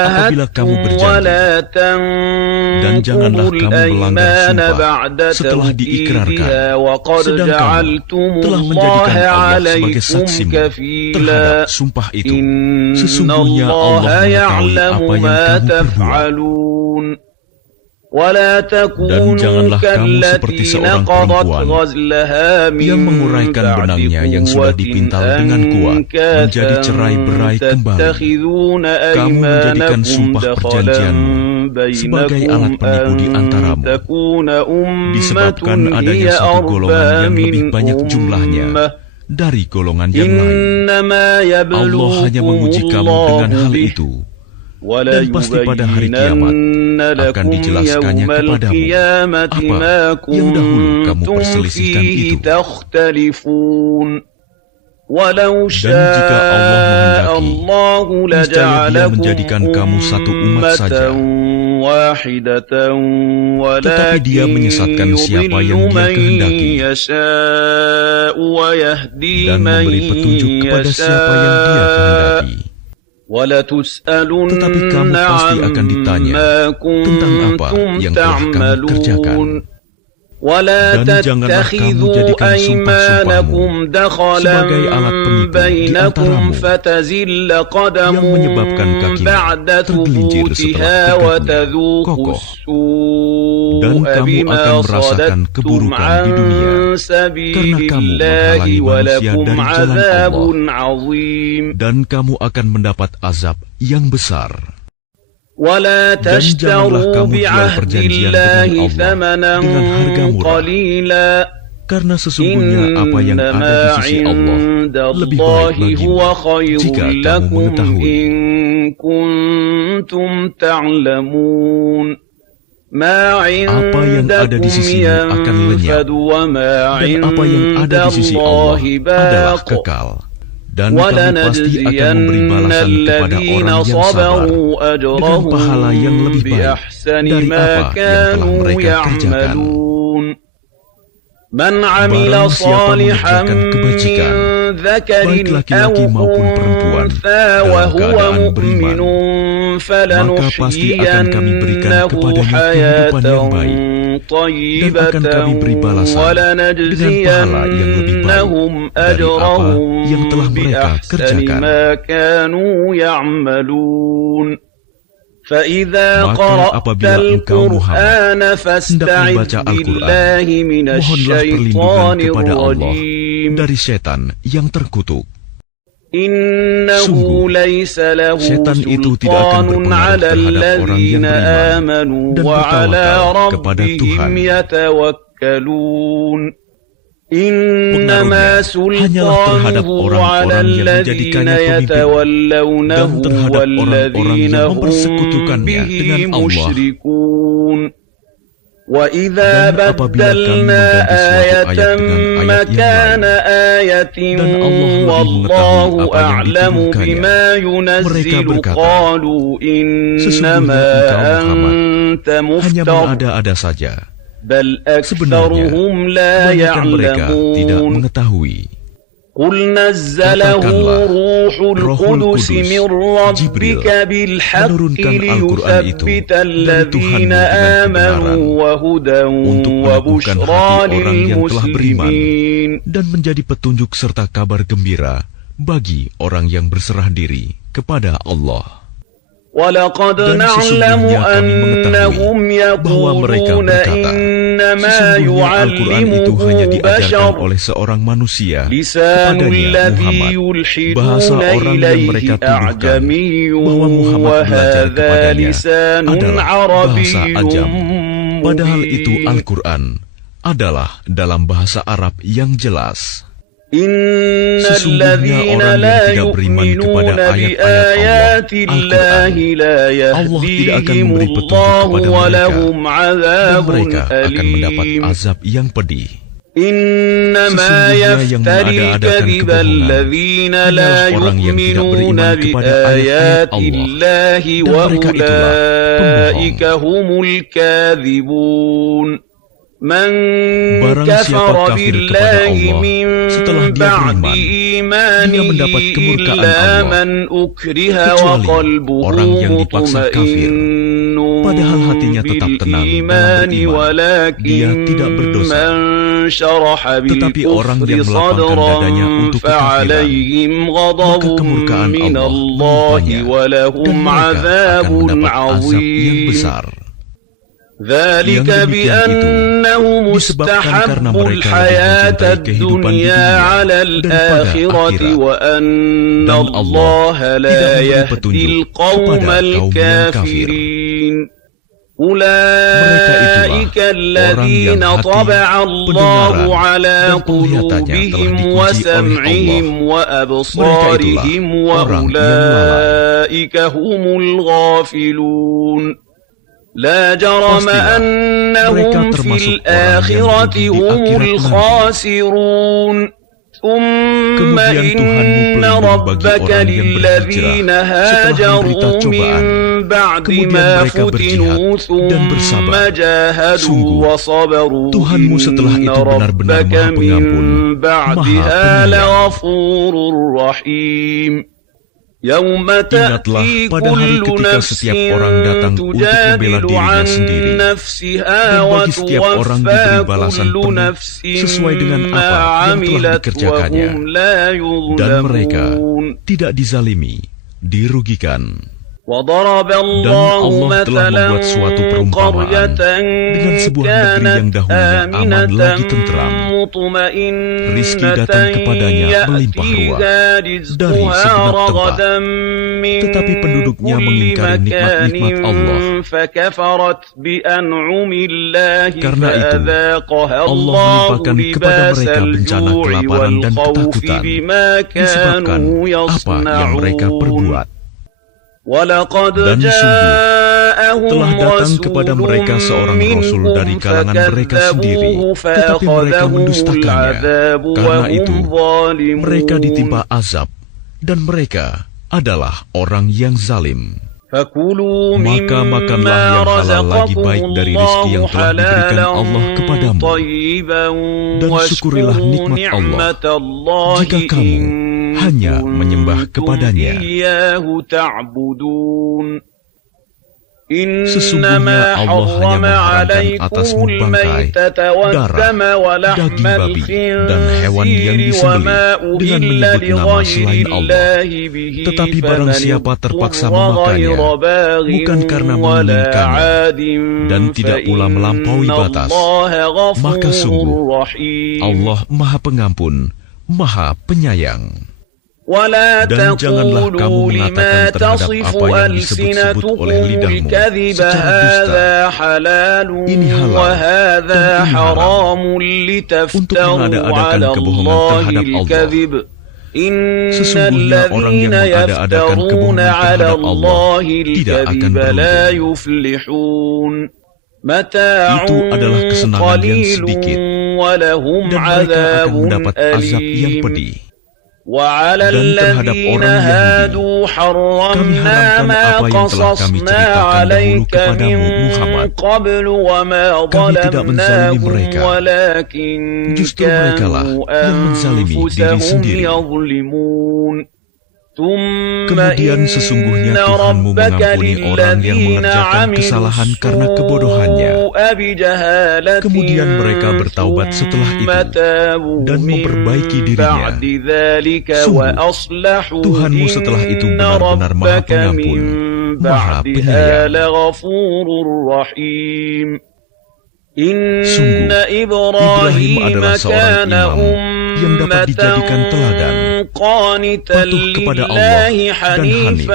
apabila kamu berjanji, dan janganlah kamu melanggar sumpah setelah diikrarkan, sedang kamu telah menjadikan Allah sebagai saksimu terhadap sumpah itu. Sesungguhnya Allah mengetahui apa yang kamu perbuat. Dan janganlah kamu seperti seorang perempuan yang menguraikan benangnya yang sudah dipintal dengan kuat menjadi cerai-berai kembali. Kamu menjadikan sumpah perjanjianmu sebagai alat penipu di antaramu, disebabkan adanya satu golongan yang lebih banyak jumlahnya dari golongan yang lain. Allah hanya menguji kamu dengan hal itu. Dan pasti pada hari kiamat akan dijelaskannya kepadamu apa yang dahulu kamu perselisihkan itu. Dan jika Allah menghendaki, niscaya Dia menjadikan kamu satu umat saja. Tetapi Dia menyesatkan siapa yang Dia kehendaki dan memberi petunjuk kepada siapa yang Dia kehendaki. Tetapi kamu pasti akan ditanya tentang apa yang telah kamu kerjakan. Dan janganlah kamu jadikan sumpah-sumpahmu sebagai alat penipu di antaramu yang menyebabkan kakimu tergelincir setelah tegaknya kokoh. Dan kamu akan merasakan keburukan di dunia karena kamu menghalangi manusia dari jalan Allah. Dan kamu akan mendapat azab yang besar. Dan janganlah kamu jual perjanjian dengan Allah dengan harga murah, karena sesungguhnya apa yang ada di sisi Allah lebih baik bagimu jika kamu mengetahui. Apa yang ada di sisimu akan lenyap, dan apa yang ada di sisi Allah adalah kekal. Dan kami pasti akan memberi balasan kepada orang yang sabar dengan pahala yang lebih baik dari apa yang telah mereka kerjakan. Barang siapa mengerjakan kebajikan, baik laki-laki maupun perempuan, dalam keadaan beriman, maka pasti akan kami berikan kepadanya kehidupan yang baik, dan akan kami beri balasan dengan pahala yang lebih baik dari apa yang telah mereka kerjakan. Maka apabila engkau Muhammad hendak membaca Al-Quran, mohonlah perlindungan kepada Allah dari setan yang terkutuk. Sungguh, setan itu tidak akan berpengaruh terhadap orang yang beriman dan bertawakal kepada Tuhan. Pengaruhnya hanyalah terhadap orang-orang yang menjadikannya pemimpin dan terhadap orang-orang yang mempersekutukannya dengan Allah. Dan apabila kami mengganti suatu ayat dengan ayat yang lain, dan Allah lebih mengetahui apa yang ditimbulkannya, mereka berkata, sesungguhnya engkau Muhammad hanya mengada-ada saja. Sebenarnya, kebanyakan mereka tidak mengetahui. Katakanlah, Rohul Kudus, Jibril, menurunkan Al-Quran itu dari Tuhanmu dengan kebenaran untuk meneguhkan hati orang yang telah beriman dan menjadi petunjuk serta kabar gembira bagi orang yang berserah diri kepada Allah. Dan sesungguhnya kami mengetahui bahwa mereka berkata, sesungguhnya Al-Quran itu hanya diajarkan oleh seorang manusia kepadanya Muhammad, bahasa orang yang mereka tuduhkan bahwa Muhammad belajar kepadanya adalah bahasa ajam, padahal itu Al-Quran adalah dalam bahasa Arab yang jelas. Sesungguhnya orang yang tidak beriman kepada ayat-ayat Allah, Al-Quran, Allah tidak akan memberi petunjuk kepada mereka, dan mereka akan mendapat azab yang pedih. Sesungguhnya yang mengada-adakan kebohongan hanyalah orang yang tidak beriman kepada ayat Allah, dan mereka itulah pembohong. Barang siapa kafir kepada Allah setelah dia beriman, dia mendapat kemurkaan Allah, kecuali orang yang dipaksa kafir, padahal hatinya tetap tenang dalam beriman, dia tidak berdosa. Tetapi orang yang melapangkan dadanya untuk kekafiran, maka kemurkaan Allah menimpanya, dan mereka akan mendapat azab yang besar. Yang demikian itu disebabkan karena mereka lebih mencintai kehidupan dunia daripada akhirat, dan Allah tidak memberi petunjuk kepada kaum yang kafir. Mereka itulah orang yang hati, pendengaran, dan penglihatannya telah dikunci oleh Allah. Mereka itulah orang yang lalai. لا جرم أنهم في الآخرة هم الخاسرون ثم إن ربك للذين هاجروا من بعد ما فتنوا ثم جاهدوا وصبروا إن ربك من بعدها لغفور رحيم. Ingatlah pada hari ketika setiap orang datang untuk membela dirinya sendiri, dan bagi setiap orang diberi balasan penuh sesuai dengan apa yang telah dikerjakannya, dan mereka tidak dizalimi, dirugikan. Dan Allah telah membuat suatu perumpamaan dengan sebuah negeri yang dahulunya aman lagi tentram. Rizki datang kepadanya melimpah ruah dari segenap tempat, tetapi penduduknya mengingkari nikmat-nikmat Allah. Karena itu, Allah melimpahkan kepada mereka bencana kelaparan dan ketakutan disebabkan apa yang mereka perbuat. Dan sungguh, telah datang kepada mereka seorang Rasul dari kalangan mereka sendiri, tetapi mereka mendustakannya. Karena itu, mereka ditimpa azab, dan mereka adalah orang yang zalim. Maka makanlah yang halal lagi baik dari rezeki yang telah diberikan Allah kepadamu, dan syukurilah nikmat Allah jika kamu hanya menyembah kepadanya. Sesungguhnya Allah hanya mengharamkan atasmu bangkai, darah, daging babi, dan hewan yang disembelih dengan menyebut nama selain Allah. Tetapi barang siapa terpaksa memakannya, bukan karena menginginkannya, dan tidak pula melampaui batas, maka sungguh Allah Maha Pengampun, Maha Penyayang. Dan janganlah kamu mengatakan terhadap apa yang disebut-sebut oleh lidahmu secara dusta, ini halal dan ini haram, untuk mengada-adakan kebohongan terhadap Allah. Sesungguhnya orang yang mengada-adakan kebohongan terhadap Allah tidak akan beruntung. Itu adalah kesenangan yang sedikit, dan mereka akan mendapat azab yang pedih. Dan terhadap orang Yahudi, kami haramkan apa yang telah kami ceritakan dahulu kepadamu, Muhammad. Kami tidak menzalimi mereka, justru merekalah yang menzalimi diri sendiri. Kemudian sesungguhnya Tuhanmu mengampuni orang yang mengerjakan kesalahan karena kebodohannya. Kemudian mereka bertaubat setelah itu dan memperbaiki dirinya. Sungguh, Tuhanmu setelah itu benar-benar Maha Pengampun, Maha Penyayang. Sungguh, Ibrahim adalah seorang imam yang dapat dijadikan teladan, patuh kepada Allah dan hanif,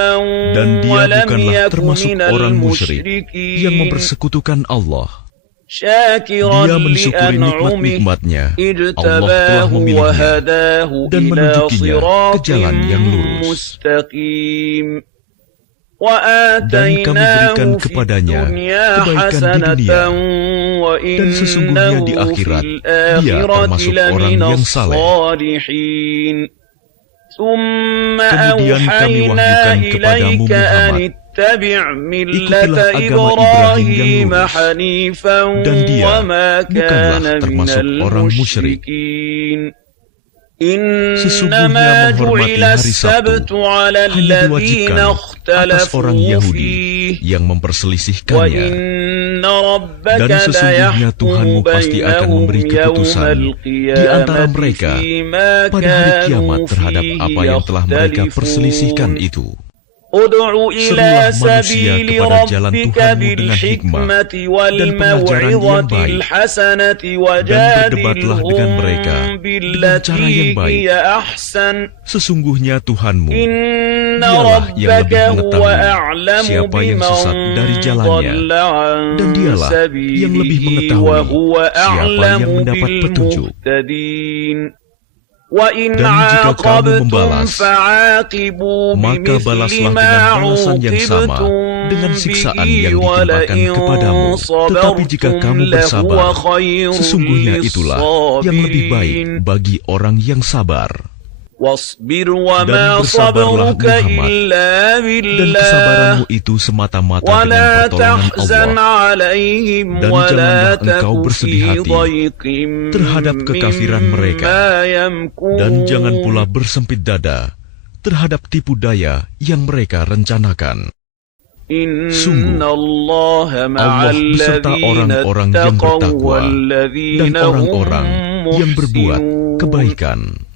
dan dia bukanlah termasuk orang musyrik yang mempersekutukan Allah. Dia mensyukuri nikmat-nikmat-Nya. Allah telah memilihnya dan menunjukinya ke jalan yang lurus. Dan kami berikan kepadanya kebaikan di dunia, dan sesungguhnya di akhirat dia termasuk orang yang saleh. Kemudian kami wahyukan kepadamu Muhammad, ikutilah agama Ibrahim yang lurus, dan dia bukanlah termasuk orang musyrik. Sesungguhnya menghormati hari Sabtu hanya diwajibkan atas orang Yahudi yang memperselisihkannya. Dan sesungguhnya Tuhanmu pasti akan memberi keputusan di antara mereka pada hari kiamat terhadap apa yang telah mereka perselisihkan itu. Serulah manusia kepada jalan Tuhanmu dengan hikmah dan pengajaran yang baik, dan berdebatlah dengan mereka dengan cara yang baik. Sesungguhnya Tuhanmu, dialah yang lebih mengetahui siapa yang sesat dari jalannya, dan dialah yang lebih mengetahui siapa yang mendapat petunjuk. Dan jika kamu membalas, maka balaslah dengan balasan yang sama dengan siksaan yang ditimpakan kepadamu. Tetapi jika kamu bersabar, sesungguhnya itulah yang lebih baik bagi orang yang sabar. Dan bersabarlah Muhammad, dan kesabaranmu itu semata-mata dengan pertolongan Allah. Dan janganlah engkau bersedih hati terhadap kekafiran mereka, dan jangan pula bersempit dada terhadap tipu daya yang mereka rencanakan. Sungguh, Allah beserta orang-orang yang bertakwa dan orang-orang yang berbuat kebaikan.